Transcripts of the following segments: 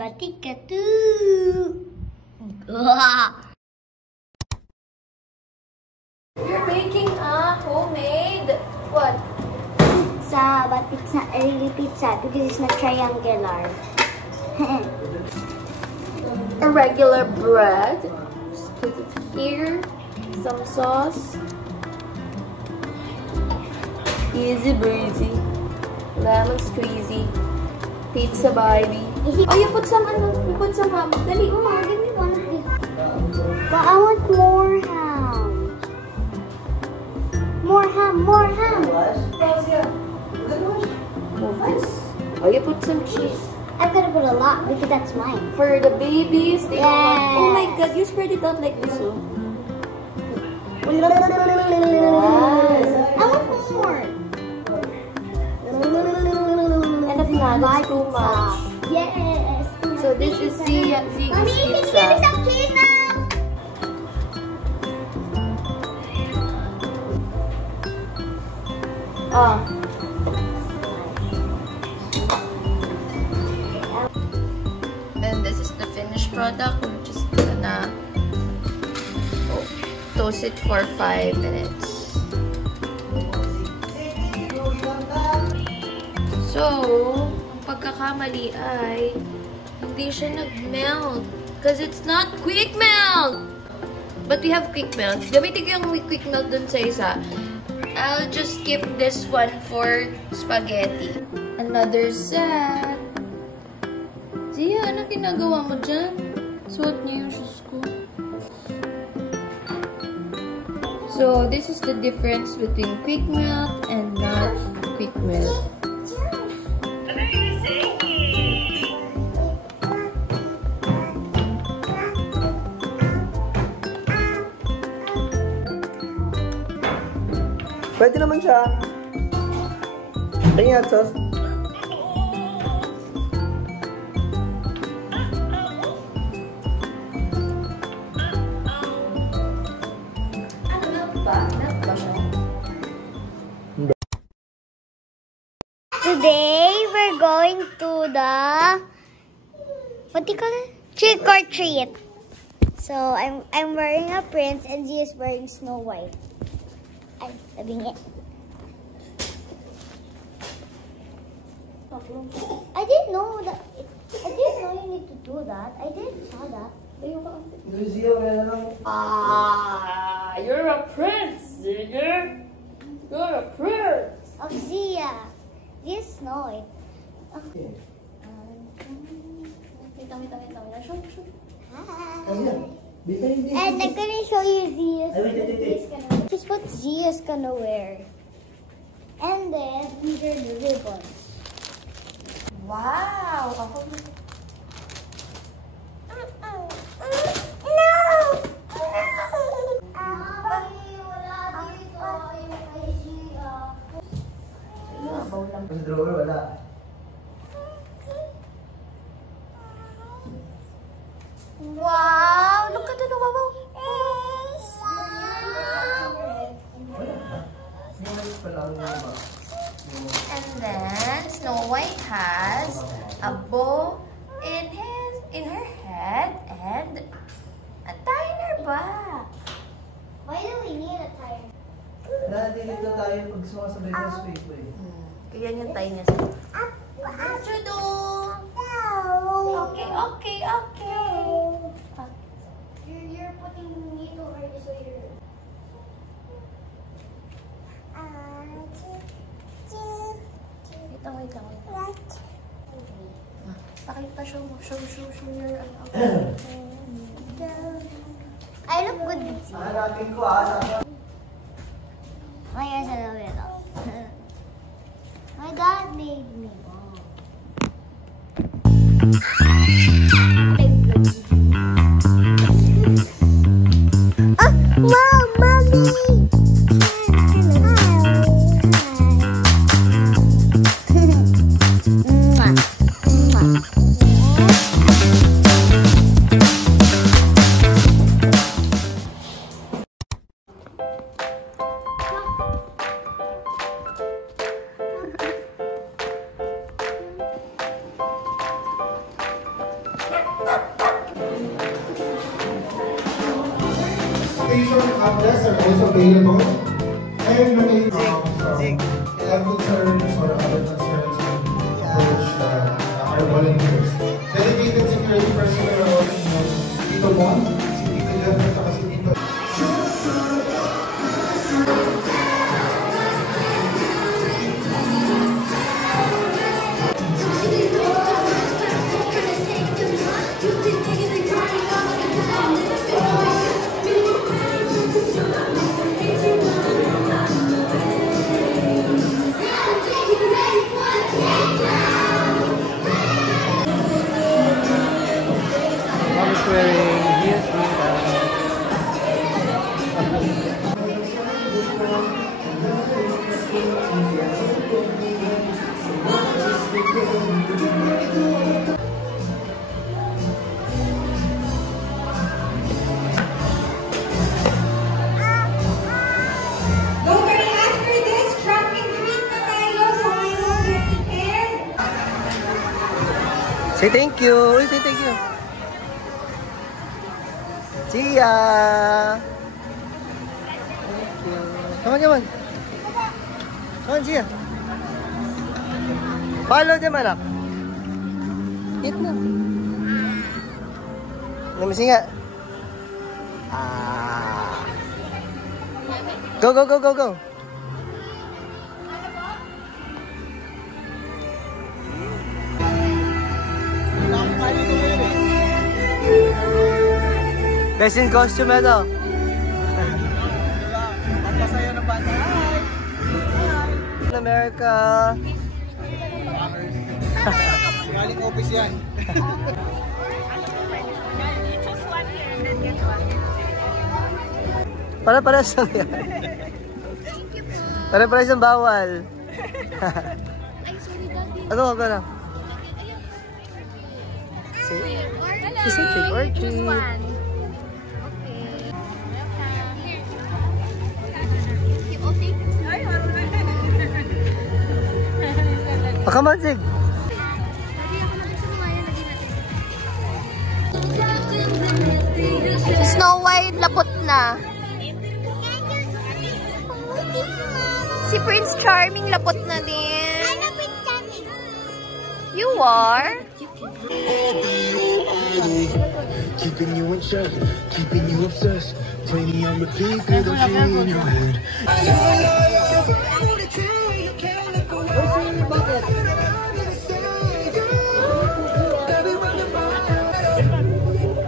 Matika too. You're making a homemade what? Pizza, but it's not really pizza because it's not triangular. A regular bread. Just put it here. Some sauce. Easy breezy. Lemon squeezy. Pizza baby. Oh, you put some ham. Dali. Oh, give me one of these. But I want more ham. More ham, more ham. Move this. Oh, you put some cheese. I'm gonna put a lot because that's mine. For the babies, they don't want... Oh my god, you spread it out like this, oh. Yes. I want more. Enough na, that's too much. Yes. So this is Zia's Mommy, can you give pizza. me some cheese now? And this is the finished product. We're just gonna toast it for 5 minutes. So, pagkakamali ay hindi siya nag-melt because it's not quick melt. But we have quick melt. Gamitin ko yung quick melt dun sa isa. I'll just skip this one for spaghetti. Another set. Zia, ano ginagawa mo dyan? Suot niyo yung shoes ko. So, this is the difference between quick melt and not quick melt. Pwede naman siya. Tingnan sauce. Today we're going to the what do you call it? Trick or treat. So I'm wearing a prince and she is wearing Snow White. I'm loving it. I didn't know that. I didn't know you need to do that. I didn't saw that. You're a prince, Zia. You're a prince. Of Zia. Zia Snow White. And I'm gonna show you Zia's. This is what Zia's gonna wear. And then these are the ribbons. Wow! Sa drawer, wala. Wow! Look at the wow! And then Snow White has a bow in her head and a tie in her back. Why do we need a tie? Nandito tayo pag sumasabay ng sweet way. Yan yung tie niya. Okay. You're putting meat over this way. Wait lang. Pakita, show your I look good with you. Hanapin ko ah. My ears are a little. My dad made me. Wow, mommy! station outlets are also available. And located concerns or other concerns approach our volunteers. Dedicated security personnel are also involved. Tito Bon, si Tito Jeff, at saka si Tito. Say thank you. Uy, say thank you. Gia. Thank you. Come on, come on. Come on, Gia. Follow them, anak. Hit na. Namisi nga. Ah. Go, go, go, go, go. Best in costume ito. Pampasayo ng bata. In America. Galing office yan. Para-paras lang yan. Para-paras ang bawal. Ano ka na? Is it trick or treat? Pakamansig! Snow White, lapot na. Si Prince Charming, lapot na din. You are? Keeping you in check, keeping you obsessed. Play me on repeat through the dream in your head.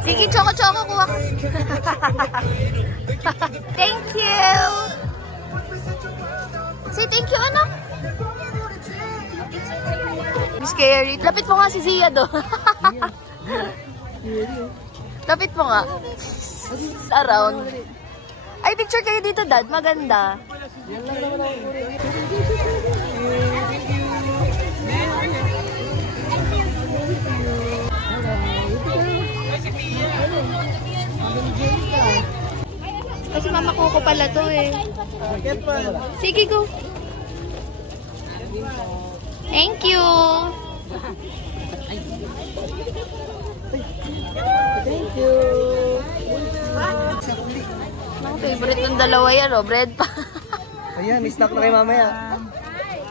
Sige, choco-choco kuha. Thank you. Say thank you, ano? Scary. Lapit mo nga si Zia do. Lapit mo nga. Around. Ay, picture kayo dito, Dad. Maganda. Kasi mama ko pala to eh. Sige, go. Thank you. Thank you. Ang favorite ng dalawa yan, oh. Bread pa. Ayan, snack na kayo mamaya.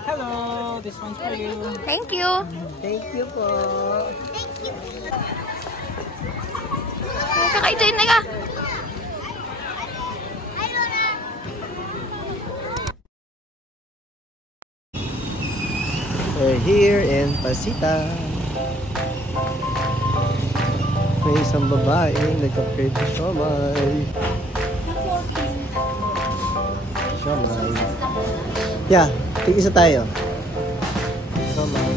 Hello, this one's for you. Thank you. Thank you po. Kakain na ka. We're here in Pasita. May isang babae nagka-prepare to siomay. Siomay. Yeah, tig-isa tayo. Siomay.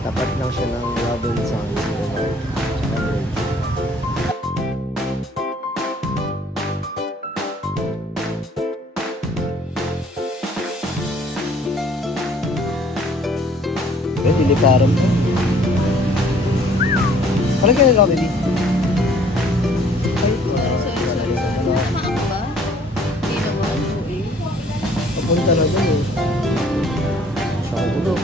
Tapat lang siya ng Robinson. Eh, dilikaran mo. Parang ganun lang, baby. Ay, papunta na dun eh. Saan gulo?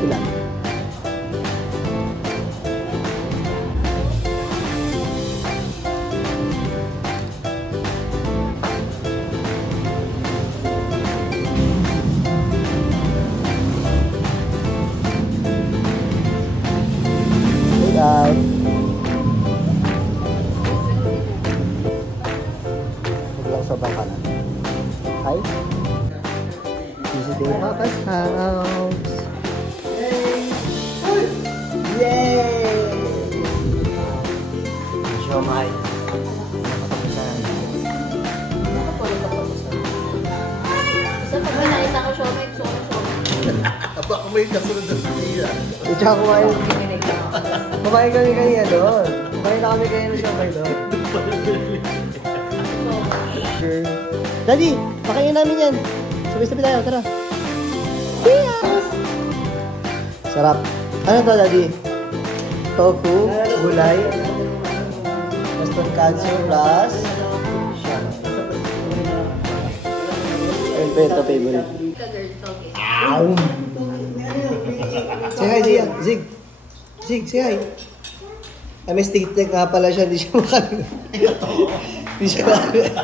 Ilan? kasunod na siya. Tsaka kumain. Kumain kami kanina doon. Kumain na kami kanina siya kayo doon. Daddy, pakainin namin yan. Sabi-sabi tayo, tara. Yes! Sarap. Ano to, Daddy? Tofu, gulay, plus tonkatsu, plus siya. Ayun pa ito, favorite. Ow! Say hi, Zia. Zig. Zig, say hi. May stick nga pala siya, hindi siya makalimutan. Hindi siya makalimutan.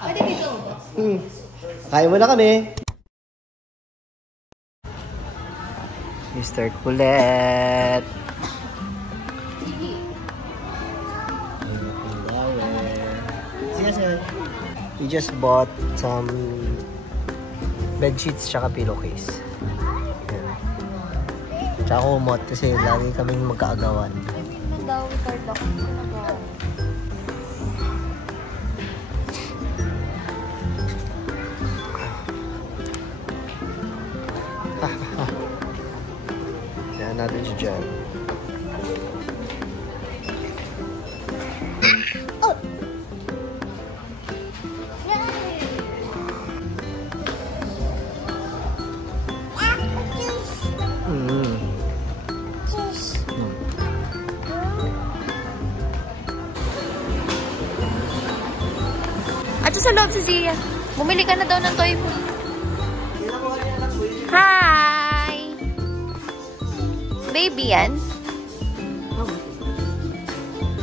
Pwede dito. Kaya mo na kami. Mr. Kulet. We just bought some bed sheets tsaka pillowcase. Ayan. Tsaka kumot kasi lagi kaming magkaagawan. Daw, card ako. Yan natin siya dyan. At sa loob si Zia. Bumili ka na daw ng toy mo. Hi! Baby yan?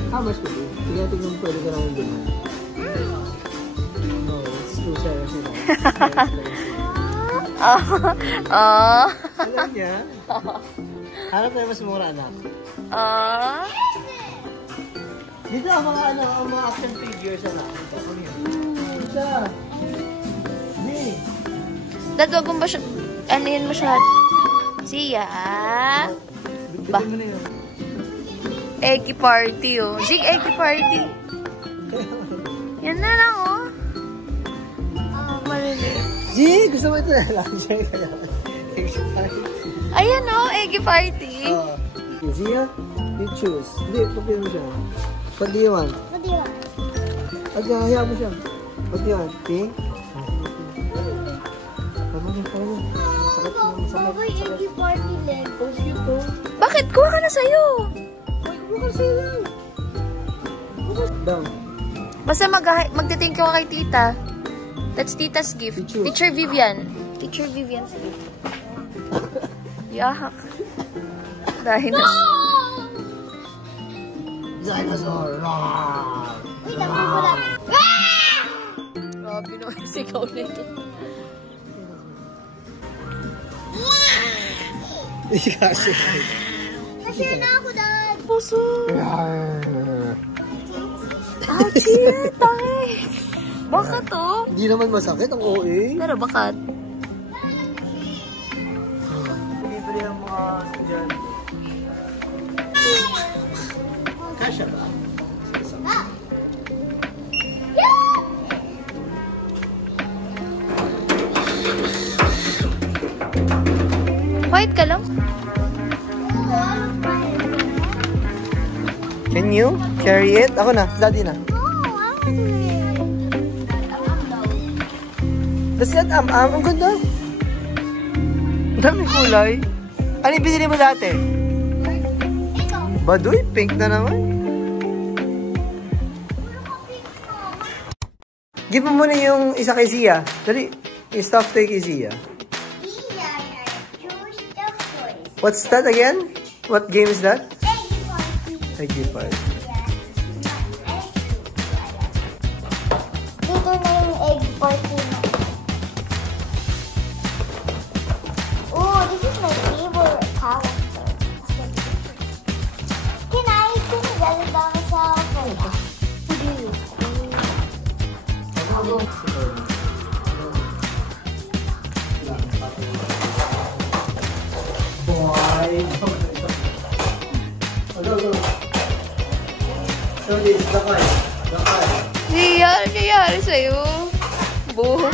How much to be? Sige, tingnan mo pwede ka namin bilhin. No, it's too serious. Alam niya? Hanap tayo mas mura, anak. Dito ang mga ang mga action figures, anak. Dito. Di. Dad, wag mo ba siya, ano yan masyad? Zia? Ba? Eggy party, oh. Zig, eggy party. Yan na lang, oh. Maliliit. Zig! Gusto mo ito na lang. Ayan, oh. Eggy party. Zia, you choose. Hindi, pagpili mo siya. What do you want? What do you want? Hayaan mo siya. What do you want? Pink? Power Eggy Party leg. Bakit? Kuha ka na sa'yo. Down. Basta magte-thank you ka kay tita. That's tita's gift. Teacher Vivian. Teacher Vivian's gift. Yak. Dinosaur. Dinosaur. Uy, nakukulat. Grabe no, sigaw na ito. Kasi. Nasira na ako, Dad. Puso. Ouchie, tangi. Baka to? Hindi naman masakit ang OA. Pero bakit? Libre ang mga estudyante. Kasha ba? Quiet ka lang. Can you carry it? Ako na, daddy na. That's that ang ganda. Dami kulay. Ano yung binili mo dati? Baduy, pink na naman. Give mo muna yung isa kay Zia. Dali, yung stuffed toy kay Zia. What's that again? What game is that? Eggy Party. Dito na yung egg party na. Oh, this is my favorite character. Can galing kami sa phone? Boy! Go. So this is the coin. Zia, ano nangyari sa'yo? Buho.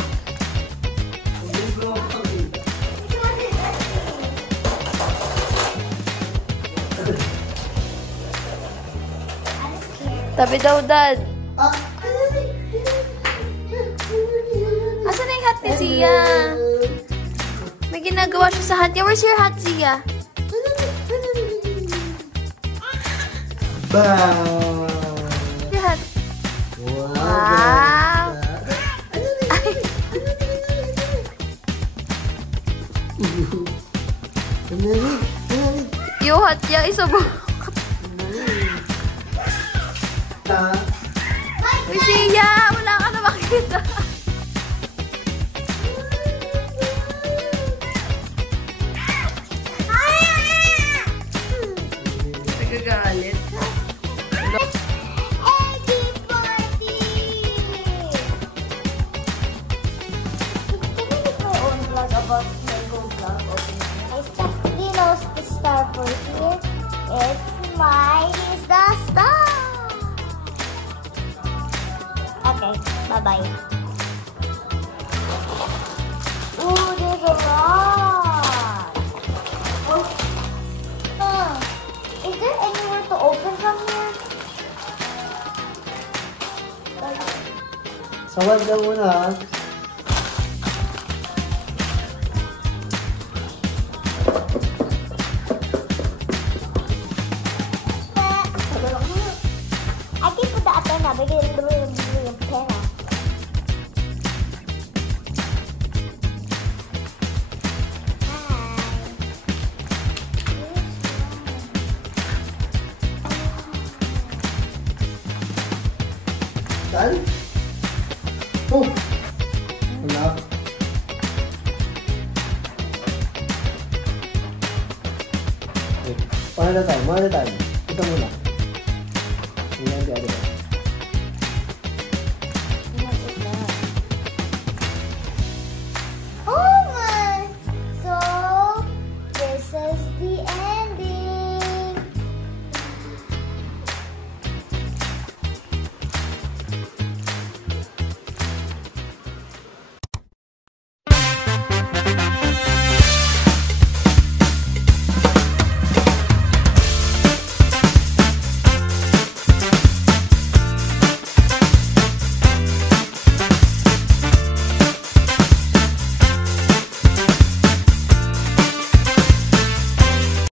Tabi daw, Dad. Ah! Asan na yung hat ni Zia? May ginagawa siya sa hat niya. Where's your hat, Zia? Bang! Your hat. Wow! Wow. Ay. Kanalig! Kanalig! Yung hat niya, isa mo. Ah! Uy, Zia! Wala ka na makita. Nagagalit. Okay, bye-bye. Ooh, there's a lot. Is there anywhere to open from here? Sawad ka muna, ha? I can put the antenna because the antenna. Saan? Oh! Wala. Wait. One at a time. Ito muna. Tingnan di ano.